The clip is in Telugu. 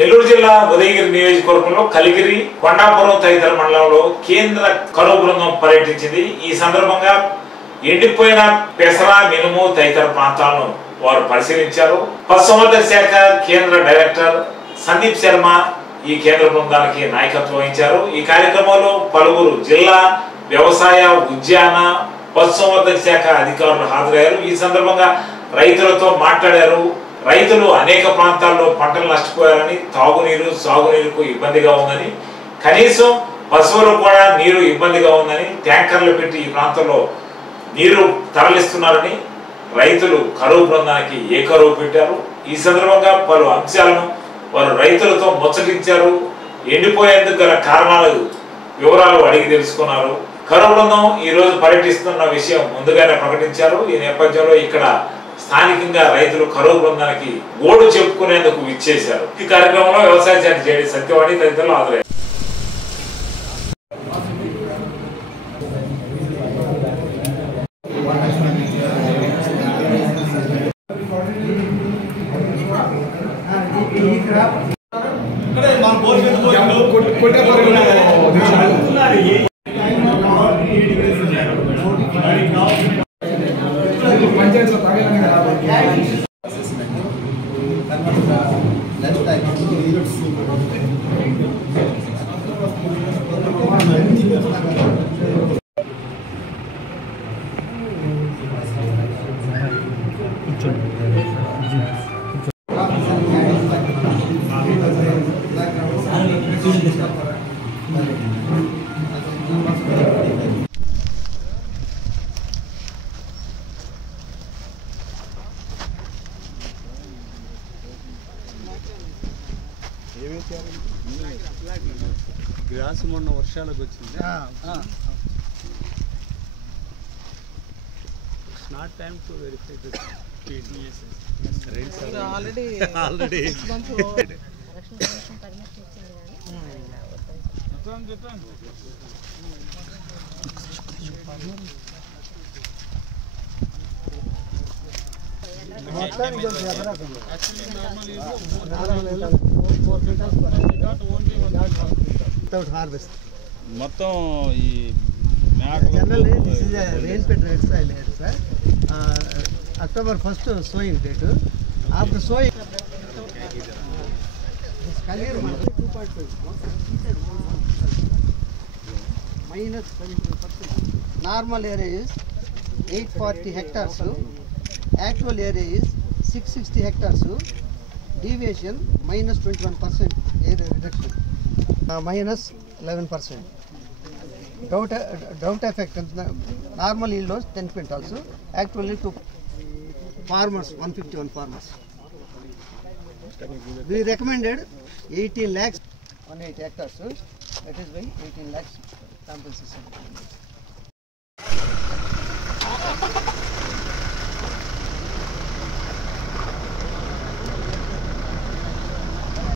నెల్లూరు జిల్లా ఉదయగిరి నియోజకవర్గంలో కలిగిరి కొండాపురం తదితర మండలంలో కేంద్ర కరువు బృందం పర్యటించింది. ఈ సందర్భంగా ఎండిపోయిన పెసర మినుము తదితర ప్రాంతాలను వారు పరిశీలించారు. పశుసంవర్ధక శాఖ కేంద్ర డైరెక్టర్ సందీప్ శర్మ ఈ కేంద్ర బృందానికి నాయకత్వం వహించారు. ఈ కార్యక్రమంలో పలువురు జిల్లా వ్యవసాయ ఉద్యాన పశుసంవర్ధక శాఖ అధికారులు హాజరయ్యారు. ఈ సందర్భంగా రైతులతో మాట్లాడారు. రైతులు అనేక ప్రాంతాల్లో పంటలు నష్టపోయారని, తాగునీరు సాగునీరుకు ఇబ్బందిగా ఉందని, కనీసం పశువులకు కూడా నీరు ఇబ్బందిగా ఉందని ట్యాంకర్లు పెట్టి ఈ ప్రాంతంలో నీరు తరలిస్తున్నారని రైతులు కరువు బృందానికి ఏకరువు పెట్టారు. ఈ సందర్భంగా పలు అంశాలను వారు రైతులతో ముచ్చటించారు. ఎండిపోయేందుకు గల కారణాలు వివరాలు అడిగి తెలుసుకున్నారు. కరువు బృందం ఈ రోజు పర్యటిస్తున్న విషయం ముందుగానే ప్రకటించారు. ఈ నేపథ్యంలో ఇక్కడ స్థానికంగా రైతులు కరువు బృందానికి ఓడు చెప్పుకునేందుకు విచ్చేశారు. ఈ కార్యక్రమంలో వ్యవసాయ శాఖ జేడీ సత్యవాణి తదితరులు హాజరయ్యారు. గ్రాస్ మొన్న వర్షాలకు వచ్చింది. It's not time to verify the speed. Rains are already 6 months old. Without harvest. మొత్తం ఈ Generally, this is a rain-fed red soil area, sir. October 1st sowing date. After sowing, this Kalir 2.5 minus 22%. Normal area is 840 hectares. Actual area is 660 hectares. Deviation minus 21% area reduction. Minus 11%. Drought effect. Normal yield was 10 quintals. Actually, to farmers 151 farmers. We recommended 18 lakhs on 8 hectares. That is why 18 lakhs compensation.